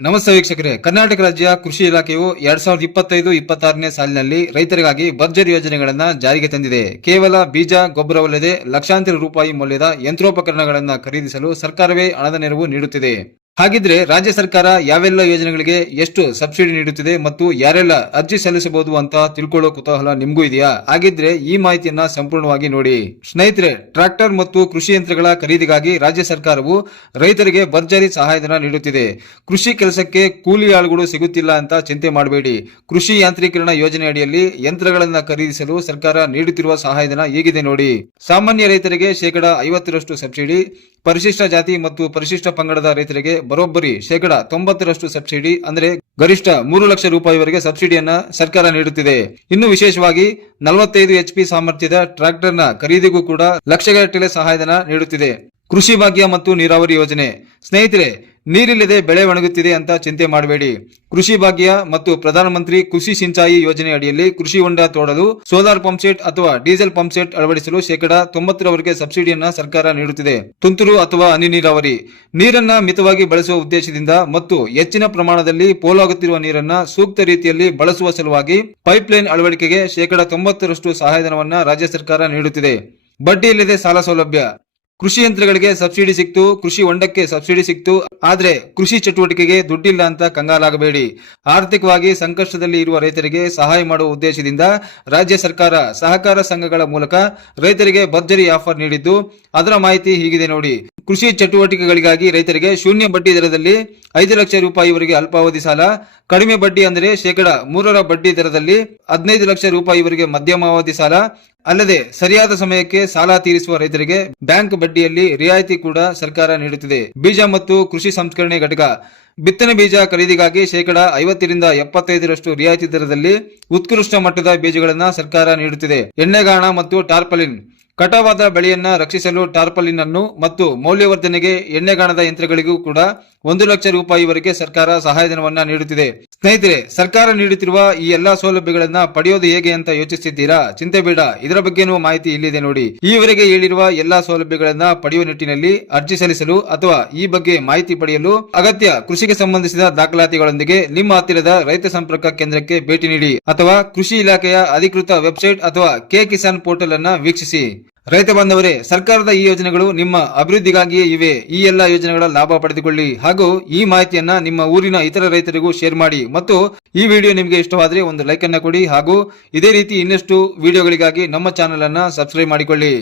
ನಮಸ್ತೆ ವೀಕ್ಷಕರೇ, ಕರ್ನಾಟಕ ರಾಜ್ಯ ಕೃಷಿ ಇಲಾಖೆಯು 2025-26ನೇ ಸಾಲಿನಲ್ಲಿ ರೈತರಿಗಾಗಿ ಭರ್ಜರಿ ಯೋಜನೆಗಳನ್ನು ಜಾರಿಗೆ ತಂದಿದೆ. ಕೇವಲ ಬೀಜ, ಗೊಬ್ಬರವಲ್ಲದೆ ಲಕ್ಷಾಂತರ ರೂಪಾಯಿ ಮೌಲ್ಯದ ಯಂತ್ರೋಪಕರಣಗಳನ್ನು ಖರೀದಿಸಲು ಸರ್ಕಾರವೇ ಹಣದ ನೆರವು ನೀಡುತ್ತಿದೆ. ಹಾಗಿದ್ರೆ ರಾಜ್ಯ ಸರ್ಕಾರ ಯಾವೆಲ್ಲ ಯೋಜನೆಗಳಿಗೆ ಎಷ್ಟು ಸಬ್ಸಿಡಿ ನೀಡುತ್ತಿದೆ ಮತ್ತು ಯಾರೆಲ್ಲ ಅರ್ಜಿ ಸಲ್ಲಿಸಬಹುದು ಅಂತ ತಿಳ್ಕೊಳ್ಳೋ ಕುತೂಹಲ ನಿಮಗೂ ಇದೆಯಾ? ಹಾಗಿದ್ರೆ ಈ ಮಾಹಿತಿಯನ್ನ ಸಂಪೂರ್ಣವಾಗಿ ನೋಡಿ. ಸ್ನೇಹಿತರೆ, ಟ್ರಾಕ್ಟರ್ ಮತ್ತು ಕೃಷಿ ಯಂತ್ರಗಳ ಖರೀದಿಗಾಗಿ ರಾಜ್ಯ ಸರ್ಕಾರವು ರೈತರಿಗೆ ಭರ್ಜರಿ ಸಹಾಯಧನ ನೀಡುತ್ತಿದೆ. ಕೃಷಿ ಕೆಲಸಕ್ಕೆ ಕೂಲಿ ಆಳುಗಳು ಸಿಗುತ್ತಿಲ್ಲ ಅಂತ ಚಿಂತೆ ಮಾಡಬೇಡಿ. ಕೃಷಿ ಯಾಂತ್ರೀಕರಣ ಯೋಜನೆ ಅಡಿಯಲ್ಲಿ ಯಂತ್ರಗಳನ್ನ ಖರೀದಿಸಲು ಸರ್ಕಾರ ನೀಡುತ್ತಿರುವ ಸಹಾಯಧನ ಹೇಗಿದೆ ನೋಡಿ. ಸಾಮಾನ್ಯ ರೈತರಿಗೆ 50% ಸಬ್ಸಿಡಿ, ಪರಿಶಿಷ್ಟ ಜಾತಿ ಮತ್ತು ಪರಿಶಿಷ್ಟ ಪಂಗಡದ ರೈತರಿಗೆ ಬರೋಬ್ಬರಿ 90% ಸಬ್ಸಿಡಿ, ಅಂದ್ರೆ ಗರಿಷ್ಠ 3 ಲಕ್ಷ ರೂಪಾಯಿವರೆಗೆ ಸಬ್ಸಿಡಿಯನ್ನ ಸರ್ಕಾರ ನೀಡುತ್ತಿದೆ. ಇನ್ನು ವಿಶೇಷವಾಗಿ 45 HP ಸಾಮರ್ಥ್ಯದ ಟ್ರಾಕ್ಟರ್ನ ಖರೀದಿಗೂ ಕೂಡ ಲಕ್ಷಗಟ್ಟಲೆ ಸಹಾಯಧನ ನೀಡುತ್ತಿದೆ. ಕೃಷಿ ಭಾಗ್ಯ ಮತ್ತು ನೀರಾವರಿ ಯೋಜನೆ. ಸ್ನೇಹಿತರೆ, ನೀರಿಲ್ಲದೆ ಬೆಳೆ ಒಣಗುತ್ತಿದೆ ಅಂತ ಚಿಂತೆ ಮಾಡಬೇಡಿ. ಕೃಷಿ ಭಾಗ್ಯ ಮತ್ತು ಪ್ರಧಾನಮಂತ್ರಿ ಕೃಷಿ ಸಿಂಚಾಯಿ ಯೋಜನೆ ಅಡಿಯಲ್ಲಿ ಕೃಷಿ ಹೊಂಡ ತೋಡಲು ಸೋಲಾರ್ ಪಂಪ್ ಸೆಟ್ ಅಥವಾ ಡೀಸೆಲ್ ಪಂಪ್ ಸೆಟ್ ಅಳವಡಿಸಲು 90% ಸಬ್ಸಿಡಿಯನ್ನ ಸರ್ಕಾರ ನೀಡುತ್ತಿದೆ. ತುಂತುರು ಅಥವಾ ಹನಿ ನೀರಾವರಿ. ನೀರನ್ನ ಮಿತವಾಗಿ ಬಳಸುವ ಉದ್ದೇಶದಿಂದ ಮತ್ತು ಹೆಚ್ಚಿನ ಪ್ರಮಾಣದಲ್ಲಿ ಪೋಲಾಗುತ್ತಿರುವ ನೀರನ್ನ ಸೂಕ್ತ ರೀತಿಯಲ್ಲಿ ಬಳಸುವ ಸಲುವಾಗಿ ಪೈಪ್ಲೈನ್ ಅಳವಡಿಕೆಗೆ 90% ಸಹಾಯಧನವನ್ನ ರಾಜ್ಯ ಸರ್ಕಾರ ನೀಡುತ್ತಿದೆ. ಬಡ್ಡಿ ಇಲ್ಲದೆ ಸಾಲ ಸೌಲಭ್ಯ. ಕೃಷಿ ಯಂತ್ರಗಳಿಗೆ ಸಬ್ಸಿಡಿ ಸಿಕ್ತು, ಕೃಷಿ ಹೊಂಡಕ್ಕೆ ಸಬ್ಸಿಡಿ ಸಿಕ್ತು, ಆದ್ರೆ ಕೃಷಿ ಚಟುವಟಿಕೆಗೆ ದುಡ್ಡಿಲ್ಲ ಅಂತ ಕಂಗಾಲಾಗಬೇಡಿ. ಆರ್ಥಿಕವಾಗಿ ಸಂಕಷ್ಟದಲ್ಲಿ ಇರುವ ರೈತರಿಗೆ ಸಹಾಯ ಮಾಡುವ ಉದ್ದೇಶದಿಂದ ರಾಜ್ಯ ಸರ್ಕಾರ ಸಹಕಾರ ಸಂಘಗಳ ಮೂಲಕ ರೈತರಿಗೆ ಭರ್ಜರಿ ಆಫರ್ ನೀಡಿದ್ದು, ಅದರ ಮಾಹಿತಿ ಹೀಗಿದೆ ನೋಡಿ. ಕೃಷಿ ಚಟುವಟಿಕೆಗಳಿಗಾಗಿ ರೈತರಿಗೆ ಶೂನ್ಯ ಬಡ್ಡಿ ದರದಲ್ಲಿ 5 ಲಕ್ಷ ರೂಪಾಯಿವರೆಗೆ ಅಲ್ಪಾವಧಿ ಸಾಲ, ಕಡಿಮೆ ಬಡ್ಡಿ ಅಂದರೆ 3% ಬಡ್ಡಿ ದರದಲ್ಲಿ 15 ಲಕ್ಷ ರೂಪಾಯಿವರೆಗೆ ಮಧ್ಯಮಾವಧಿ ಸಾಲ, ಅಲ್ಲದೆ ಸರಿಯಾದ ಸಮಯಕ್ಕೆ ಸಾಲ ತೀರಿಸುವ ರೈತರಿಗೆ ಬ್ಯಾಂಕ್ ಬಡ್ಡಿಯಲ್ಲಿ ರಿಯಾಯಿತಿ ಕೂಡ ಸರ್ಕಾರ ನೀಡುತ್ತಿದೆ. ಬೀಜ ಮತ್ತು ಕೃಷಿ ಸಂಸ್ಕರಣೆ ಘಟಕ. ಬಿತ್ತನೆ ಬೀಜ ಖರೀದಿಗಾಗಿ 50-75% ರಿಯಾಯಿತಿ ದರದಲ್ಲಿ ಉತ್ಕೃಷ್ಟ ಮಟ್ಟದ ಬೀಜಗಳನ್ನು ಸರ್ಕಾರ ನೀಡುತ್ತಿದೆ. ಎಣ್ಣೆಗಾಣ ಮತ್ತು ಟಾರ್ಪಲಿನ್. ಕಟಾವಾದ ಬೆಳೆಯನ್ನ ರಕ್ಷಿಸಲು ಟಾರ್ಪಲಿನ್ ಅನ್ನು ಮತ್ತು ಮೌಲ್ಯವರ್ಧನೆಗೆ ಎಣ್ಣೆಗಾಣದ ಯಂತ್ರಗಳಿಗೂ ಕೂಡ 1 ಲಕ್ಷ ರೂಪಾಯಿವರೆಗೆ ಸರ್ಕಾರ ಸಹಾಯಧನವನ್ನ ನೀಡುತ್ತಿದೆ. ಸ್ನೇಹಿತರೆ, ಸರ್ಕಾರ ನೀಡುತ್ತಿರುವ ಈ ಎಲ್ಲಾ ಸೌಲಭ್ಯಗಳನ್ನ ಪಡೆಯೋದು ಹೇಗೆ ಅಂತ ಯೋಚಿಸುತ್ತಿದ್ದೀರಾ? ಚಿಂತೆ ಬೇಡ, ಇದರ ಬಗ್ಗೆನೂ ಮಾಹಿತಿ ಇಲ್ಲಿದೆ ನೋಡಿ. ಈವರೆಗೆ ಹೇಳಿರುವ ಎಲ್ಲಾ ಸೌಲಭ್ಯಗಳನ್ನ ಪಡೆಯುವ ನಿಟ್ಟಿನಲ್ಲಿ ಅರ್ಜಿ ಸಲ್ಲಿಸಲು ಅಥವಾ ಈ ಬಗ್ಗೆ ಮಾಹಿತಿ ಪಡೆಯಲು ಅಗತ್ಯ ಕೃಷಿಗೆ ಸಂಬಂಧಿಸಿದ ದಾಖಲಾತಿಗಳೊಂದಿಗೆ ನಿಮ್ಮ ಹತ್ತಿರದ ರೈತ ಸಂಪರ್ಕ ಕೇಂದ್ರಕ್ಕೆ ಭೇಟಿ ನೀಡಿ ಅಥವಾ ಕೃಷಿ ಇಲಾಖೆಯ ಅಧಿಕೃತ ವೆಬ್ಸೈಟ್ ಅಥವಾ ಕೆ-ಕಿಸಾನ್ ಪೋರ್ಟಲ್ ಅನ್ನ ವೀಕ್ಷಿಸಿ. ರೈತ ಬಾಂಧವರೇ, ಸರ್ಕಾರದ ಈ ಯೋಜನೆಗಳು ನಿಮ್ಮ ಅಭಿವೃದ್ಧಿಗಾಗಿಯೇ ಇವೆ. ಈ ಎಲ್ಲಾ ಯೋಜನೆಗಳ ಲಾಭ ಪಡೆದುಕೊಳ್ಳಿ ಹಾಗೂ ಈ ಮಾಹಿತಿಯನ್ನ ನಿಮ್ಮ ಊರಿನ ಇತರ ರೈತರಿಗೂ ಶೇರ್ ಮಾಡಿ. ಮತ್ತು ಈ ವಿಡಿಯೋ ನಿಮಗೆ ಇಷ್ಟವಾದರೆ ಒಂದು ಲೈಕ್ ಅನ್ನ ಕೊಡಿ ಹಾಗೂ ಇದೇ ರೀತಿ ಇನ್ನಷ್ಟು ವಿಡಿಯೋಗಳಿಗಾಗಿ ನಮ್ಮ ಚಾನೆಲ್ ಅನ್ನ ಸಬ್ಸ್ಕ್ರೈಬ್ ಮಾಡಿಕೊಳ್ಳಿ.